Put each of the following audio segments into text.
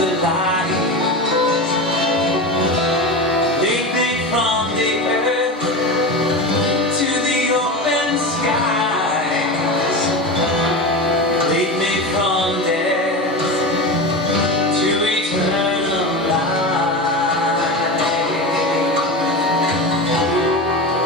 the light. Lead me from the earth to the open skies. Lead me from death to eternal life.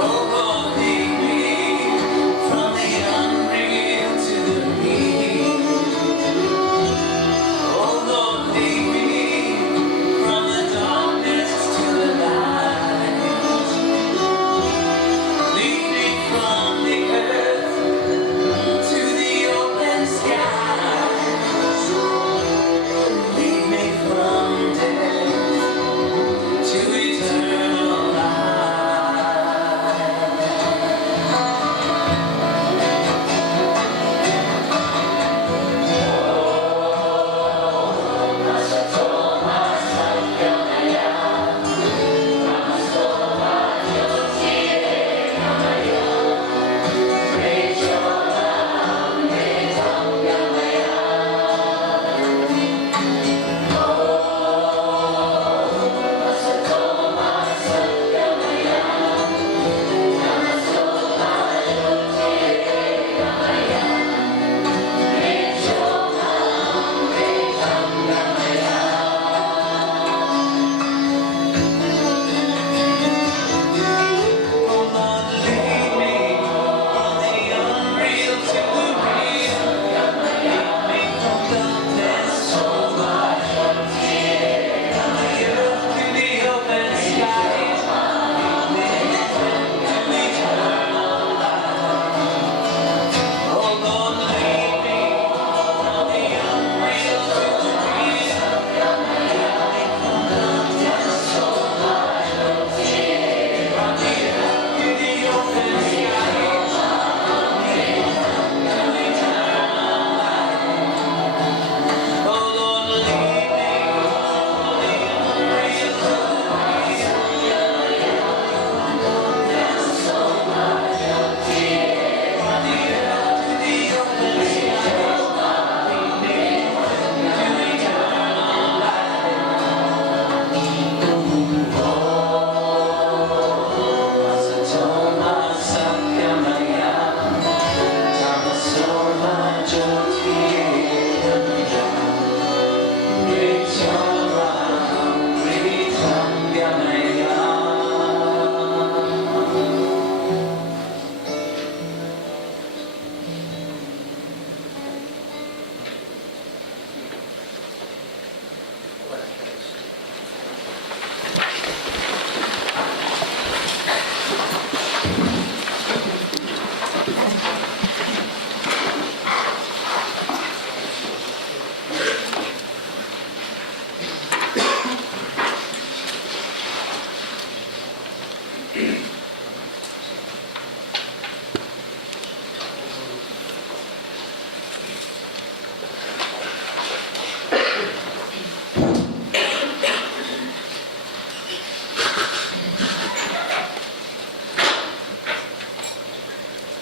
Oh Lord, lead me from the unreal to the real. Oh Lord, lead me from the darkness to the light. Lead me from the earth to the open skies. Lead me from death to eternal life.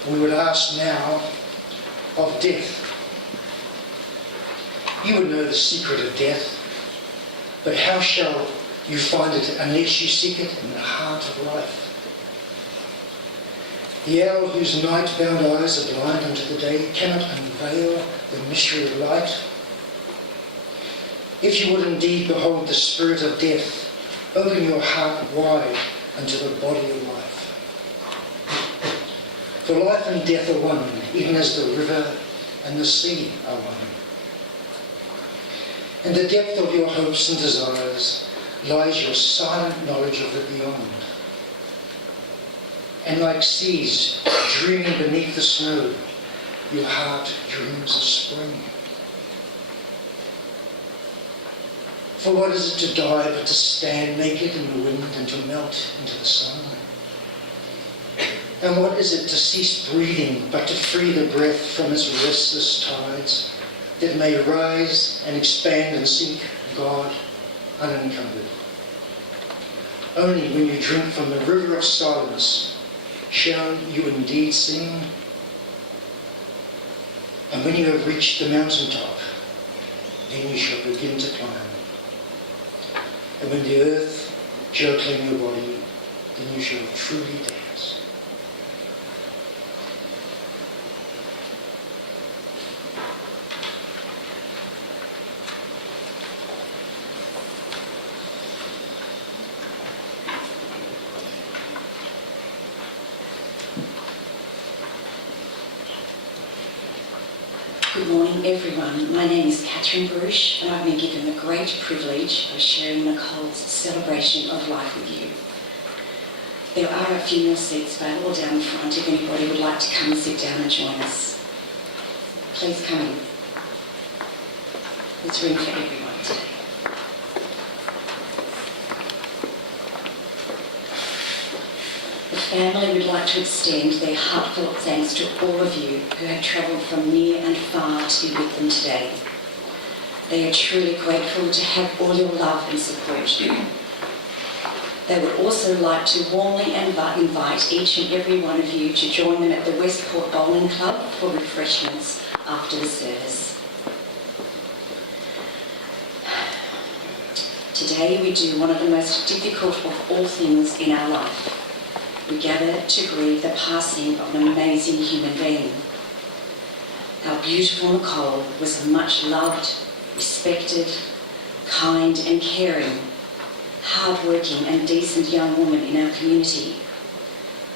We would ask now of death. You would know the secret of death, but how shall you find it unless you seek it in the heart of life? The owl whose night-bound eyes are blind unto the day cannot unveil the mystery of light. If you would indeed behold the spirit of death, open your heart wide unto the body of life. For life and death are one, even as the river and the sea are one. In the depth of your hopes and desires lies your silent knowledge of the beyond. And like seas dreaming beneath the snow, your heart dreams of spring. For what is it to die but to stand naked in the wind and to melt into the sun? And what is it to cease breathing but to free the breath from its restless tides that may rise and expand and sink, God, unencumbered? Only when you drink from the river of silence shall you indeed sing. And when you have reached the mountaintop, then you shall begin to climb. And when the earth shall claim your body, then you shall truly dance. Good morning, everyone. My name is Catherine Bruce, and I've been given the great privilege of sharing Nicole's celebration of life with you. There are a few more seats available down front if anybody would like to come and sit down and join us. Please come in. There's room for everyone today. The family would like to extend their heartfelt thanks to all of you who have travelled from near and far to be with them today. They are truly grateful to have all your love and support. They would also like to warmly invite each and every one of you to join them at the Westport Bowling Club for refreshments after the service. Today we do one of the most difficult of all things in our life. We gather to grieve the passing of an amazing human being. Our beautiful Nicole was a much loved, respected, kind and caring, hard-working and decent young woman in our community,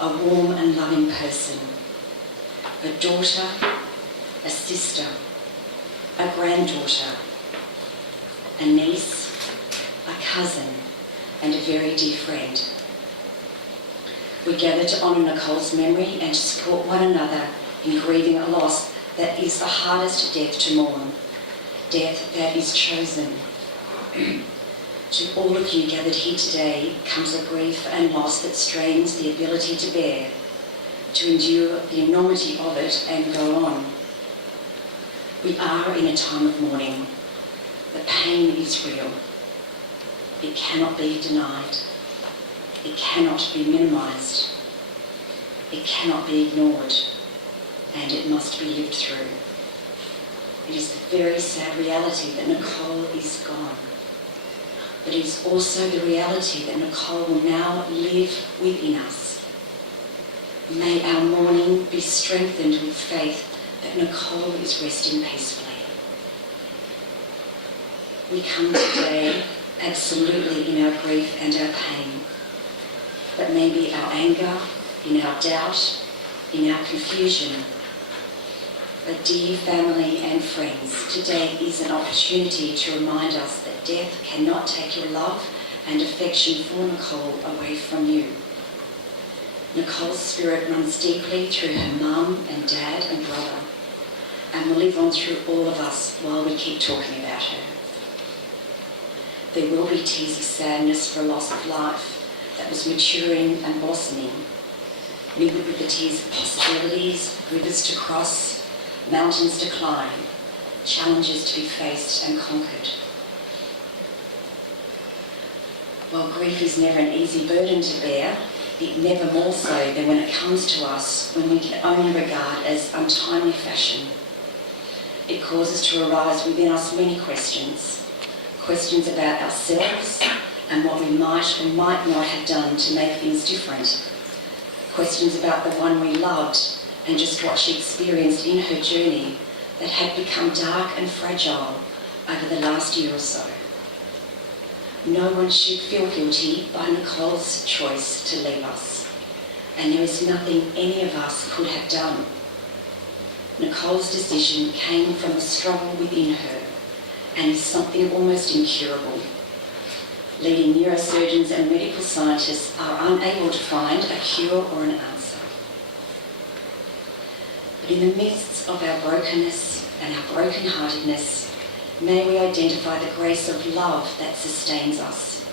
a warm and loving person, a daughter, a sister, a granddaughter, a niece, a cousin and a very dear friend. We gather to honour Nicole's memory and to support one another in grieving a loss that is the hardest death to mourn, death that is chosen. To all of you gathered here today comes a grief and loss that strains the ability to bear, to endure the enormity of it and go on. We are in a time of mourning. The pain is real. It cannot be denied. It cannot be minimised. It cannot be ignored, and it must be lived through. It is the very sad reality that Nicole is gone. But it is also the reality that Nicole will now live within us. May our mourning be strengthened with faith that Nicole is resting peacefully. We come today absolutely in our grief and our pain, but maybe our anger, in our doubt, in our confusion. But dear family and friends, today is an opportunity to remind us that death cannot take your love and affection for Nicole away from you. Nicole's spirit runs deeply through her mum and dad and brother, and will live on through all of us while we keep talking about her. There will be tears of sadness for a loss of life that was maturing and blossoming, mingled with the tears of possibilities, rivers to cross, mountains to climb, challenges to be faced and conquered. While grief is never an easy burden to bear, it never more so than when it comes to us when we can only regard as untimely fashion. It causes to arise within us many questions about ourselves and what we might or might not have done to make things different. Questions about the one we loved and just what she experienced in her journey that had become dark and fragile over the last year or so. No one should feel guilty by Nicole's choice to leave us, and there is nothing any of us could have done. Nicole's decision came from a struggle within her and is something almost incurable. Leading neurosurgeons and medical scientists are unable to find a cure or an answer. But in the midst of our brokenness and our brokenheartedness, may we identify the grace of love that sustains us,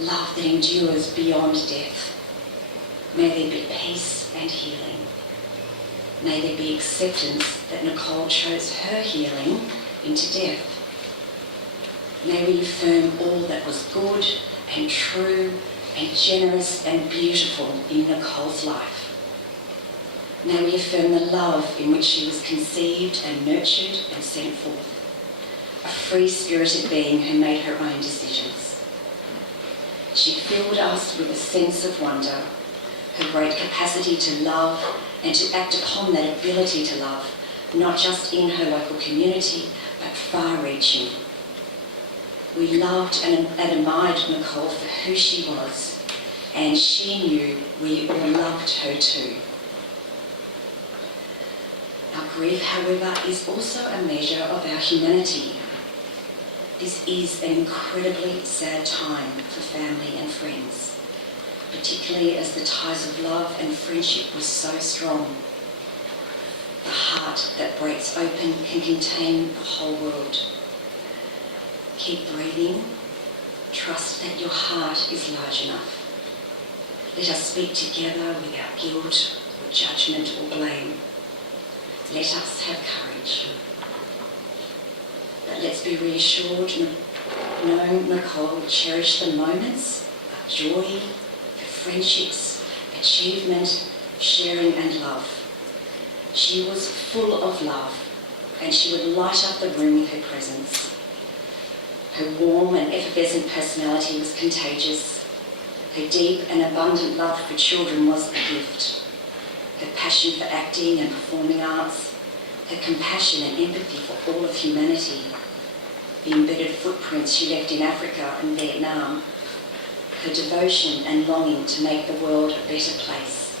love that endures beyond death. May there be peace and healing. May there be acceptance that Nicole chose her healing into death. May we affirm all that was good and true and generous and beautiful in Nicole's life. May we affirm the love in which she was conceived and nurtured and sent forth, a free-spirited being who made her own decisions. She filled us with a sense of wonder, her great capacity to love and to act upon that ability to love, not just in her local community, but far-reaching. We loved and admired Nicole for who she was, and she knew we all loved her too. Our grief, however, is also a measure of our humanity. This is an incredibly sad time for family and friends, particularly as the ties of love and friendship were so strong. The heart that breaks open can contain the whole world. Keep breathing. Trust that your heart is large enough. Let us speak together without guilt or judgment or blame. Let us have courage. But let's be reassured, knowing Nicole would cherish the moments of joy, of friendships, achievement, sharing and love. She was full of love, and she would light up the room with her presence. Her warm and effervescent personality was contagious. Her deep and abundant love for children was a gift. Her passion for acting and performing arts, her compassion and empathy for all of humanity, the embedded footprints she left in Africa and Vietnam, her devotion and longing to make the world a better place.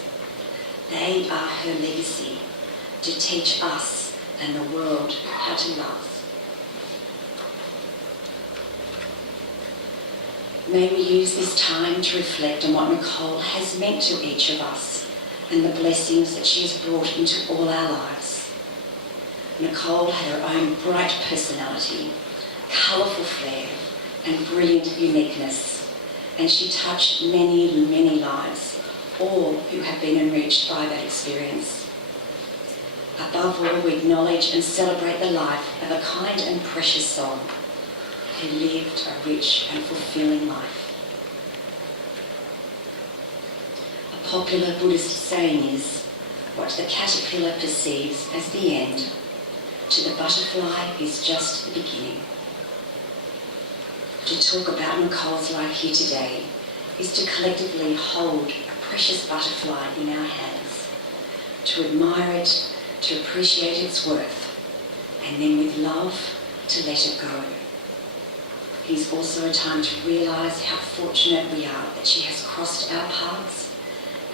They are her legacy, to teach us and the world how to love. May we use this time to reflect on what Nicole has meant to each of us and the blessings that she has brought into all our lives. Nicole had her own bright personality, colourful flair and brilliant uniqueness, and she touched many, many lives, all who have been enriched by that experience. Above all, we acknowledge and celebrate the life of a kind and precious soul who lived a rich and fulfilling life. A popular Buddhist saying is, what the caterpillar perceives as the end, to the butterfly is just the beginning. To talk about Nicole's life here today is to collectively hold a precious butterfly in our hands, to admire it, to appreciate its worth, and then with love to let it go. It is also a time to realise how fortunate we are that she has crossed our paths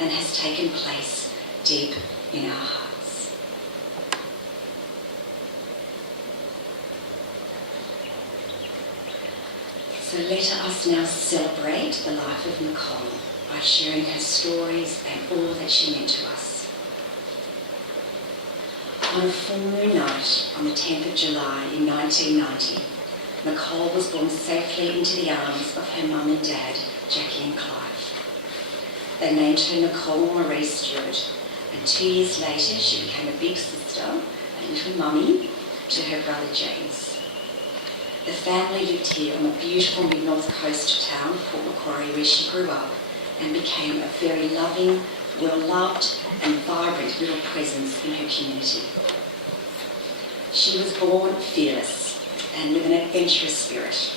and has taken place deep in our hearts. So let us now celebrate the life of Nicole by sharing her stories and all that she meant to us. On a full moon night on the 10th of July in 1990, Nicole was born safely into the arms of her mum and dad, Jackie and Clive. They named her Nicole Marie Stewart, and 2 years later she became a big sister, a little mummy, to her brother James. The family lived here on the beautiful mid-north coast town, Port Macquarie, where she grew up and became a very loving, well-loved and vibrant little presence in her community. She was born fearless and with an adventurous spirit.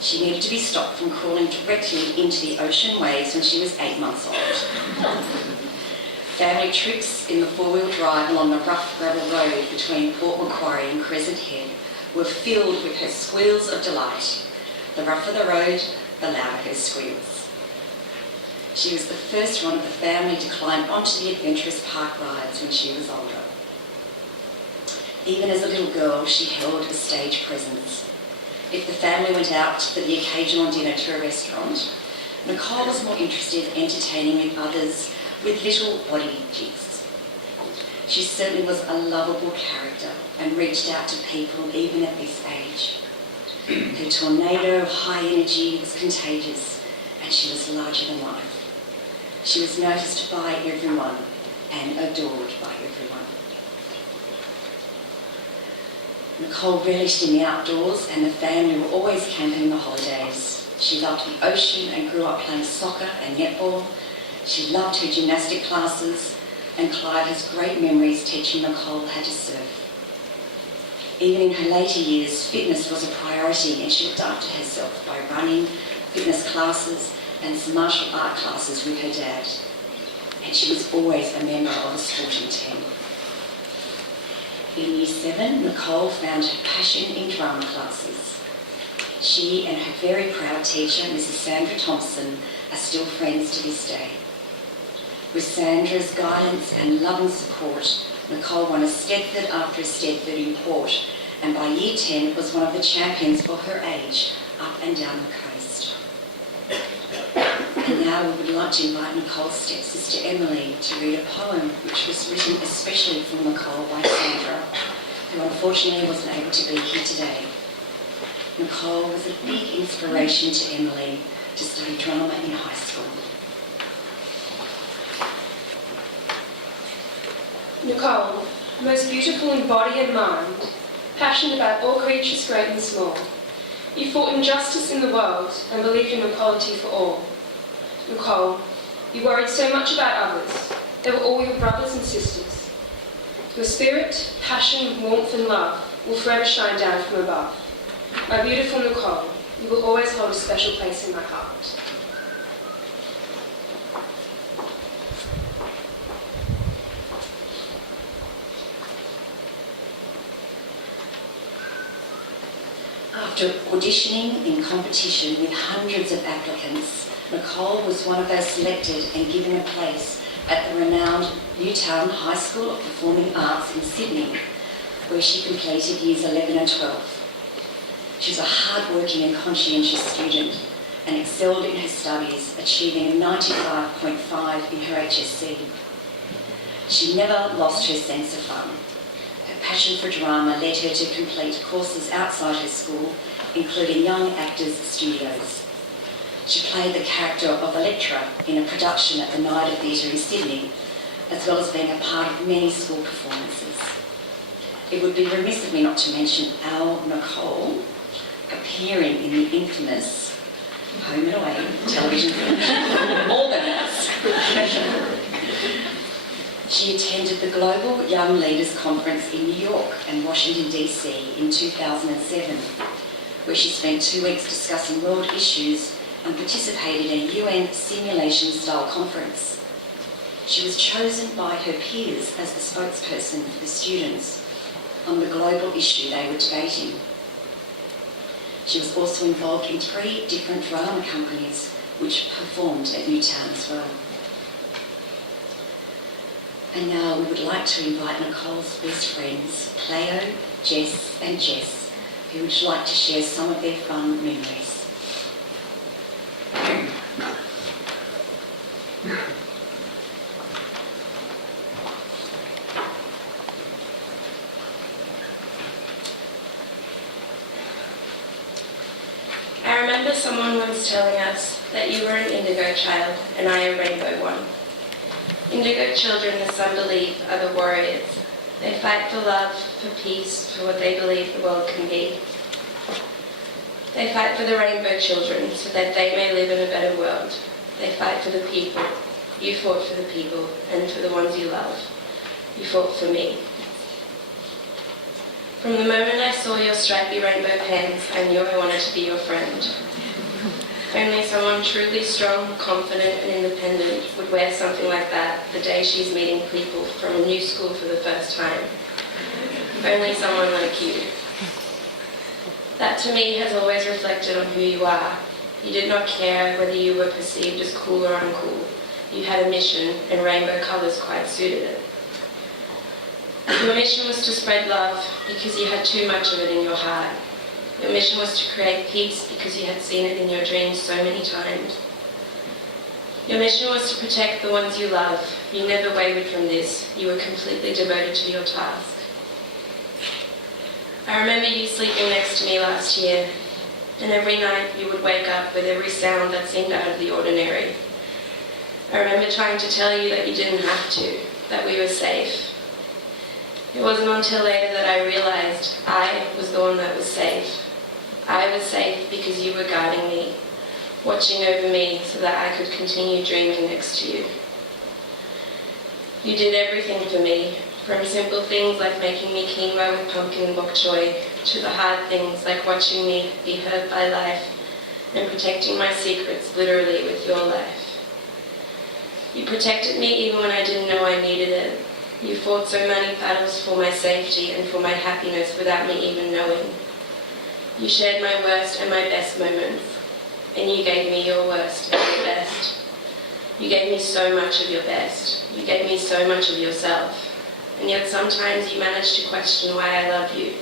She needed to be stopped from crawling directly into the ocean waves when she was 8 months old. Family trips in the four-wheel drive along the rough gravel road between Port Macquarie and Crescent Head were filled with her squeals of delight. The rougher the road, the louder her squeals. She was the first one of the family to climb onto the adventurous park rides when she was older. Even as a little girl, she held a stage presence. If the family went out for the occasional dinner to a restaurant, Nicole was more interested in entertaining with others with little body jigs. She certainly was a lovable character and reached out to people even at this age. Her tornado of high energy was contagious, and she was larger than life. She was noticed by everyone and adored by everyone. Nicole relished in the outdoors, and the family were always camping in the holidays. She loved the ocean and grew up playing soccer and netball. She loved her gymnastic classes, and Clive has great memories teaching Nicole how to surf. Even in her later years, fitness was a priority, and she looked after herself by running fitness classes and some martial art classes with her dad. And she was always a member of a sporting team. In Year 7, Nicole found her passion in drama classes. She and her very proud teacher, Mrs. Sandra Thompson, are still friends to this day. With Sandra's guidance and loving support, Nicole won a Stedford after a Stedford in Port, and by Year 10 was one of the champions for her age up and down the coast. And now we would like to invite Nicole's stepsister Emily to read a poem which was written especially for Nicole by Sandra, who unfortunately wasn't able to be here today. Nicole was a big inspiration to Emily to study drama in high school. Nicole, most beautiful in body and mind, passionate about all creatures great and small. You fought injustice in the world and believed in equality for all. Nicole, you worried so much about others. They were all your brothers and sisters. Your spirit, passion, warmth and love will forever shine down from above. My beautiful Nicole, you will always hold a special place in my heart. After auditioning in competition with hundreds of applicants, Nicole was one of those selected and given a place at the renowned Newtown High School of Performing Arts in Sydney, where she completed years 11 and 12. She was a hard-working and conscientious student and excelled in her studies, achieving a 95.5 in her HSC. She never lost her sense of fun. Her passion for drama led her to complete courses outside her school, including Young Actors Studios. She played the character of Electra in a production at the Nida Theatre in Sydney, as well as being a part of many school performances. It would be remiss of me not to mention our Nicole appearing in the infamous Home and Away television film, All the Nuts. She attended the Global Young Leaders Conference in New York and Washington, D.C. in 2007, where she spent 2 weeks discussing world issues and participated in a UN simulation-style conference. She was chosen by her peers as the spokesperson for the students on the global issue they were debating. She was also involved in 3 different drama companies which performed at Newtown as well. And now we would like to invite Nicole's best friends, Cleo, Jess and Jess, who would like to share some of their fun memories. I remember someone once telling us that you were an indigo child and I a rainbow one. Indigo children, the some believe, are the warriors. They fight for love, for peace, for what they believe the world can be. They fight for the rainbow children so that they may live in a better world. They fight for the people. You fought for the people and for the ones you love. You fought for me. From the moment I saw your stripy rainbow pants, I knew I wanted to be your friend. Only someone truly strong, confident and independent would wear something like that the day she's meeting people from a new school for the first time. Only someone like you. That to me has always reflected on who you are. You did not care whether you were perceived as cool or uncool. You had a mission and rainbow colours quite suited it. Your mission was to spread love because you had too much of it in your heart. Your mission was to create peace because you had seen it in your dreams so many times. Your mission was to protect the ones you love. You never wavered from this. You were completely devoted to your task. I remember you sleeping next to me last year, and every night you would wake up with every sound that seemed out of the ordinary. I remember trying to tell you that you didn't have to, that we were safe. It wasn't until later that I realized I was the one that was safe. I was safe because you were guarding me, watching over me so that I could continue dreaming next to you. You did everything for me, from simple things like making me quinoa with pumpkin and bok choy, to the hard things like watching me be hurt by life and protecting my secrets literally with your life. You protected me even when I didn't know I needed it. You fought so many battles for my safety and for my happiness without me even knowing. You shared my worst and my best moments, and you gave me your worst and your best. You gave me so much of your best. You gave me so much of yourself. And yet sometimes you manage to question why I love you,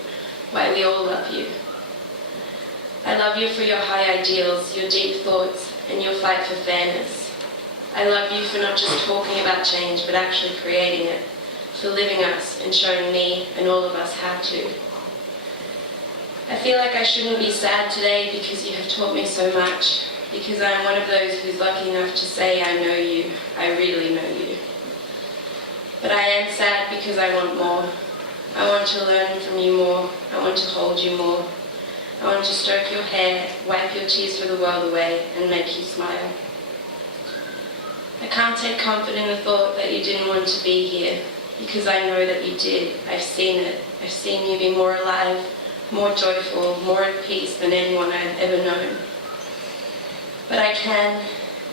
why we all love you. I love you for your high ideals, your deep thoughts, and your fight for fairness. I love you for not just talking about change, but actually creating it, for living us and showing me and all of us how to. I feel like I shouldn't be sad today because you have taught me so much, because I'm one of those who's lucky enough to say I know you, I really know you. But I am sad because I want more. I want to learn from you more. I want to hold you more. I want to stroke your hair, wipe your tears for the world away, and make you smile. I can't take comfort in the thought that you didn't want to be here, because I know that you did. I've seen it. I've seen you be more alive, more joyful, more at peace than anyone I've ever known. But I can,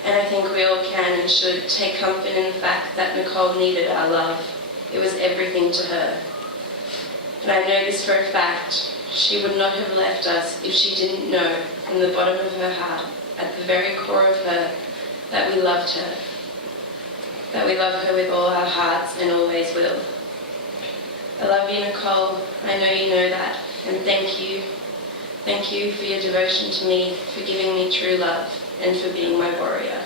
and I think we all can and should, take comfort in the fact that Nicole needed our love. It was everything to her. And I know this for a fact. She would not have left us if she didn't know from the bottom of her heart, at the very core of her, that we loved her. That we love her with all our hearts and always will. I love you, Nicole. I know you know that. And thank you. Thank you for your devotion to me, for giving me true love, and for being my warrior.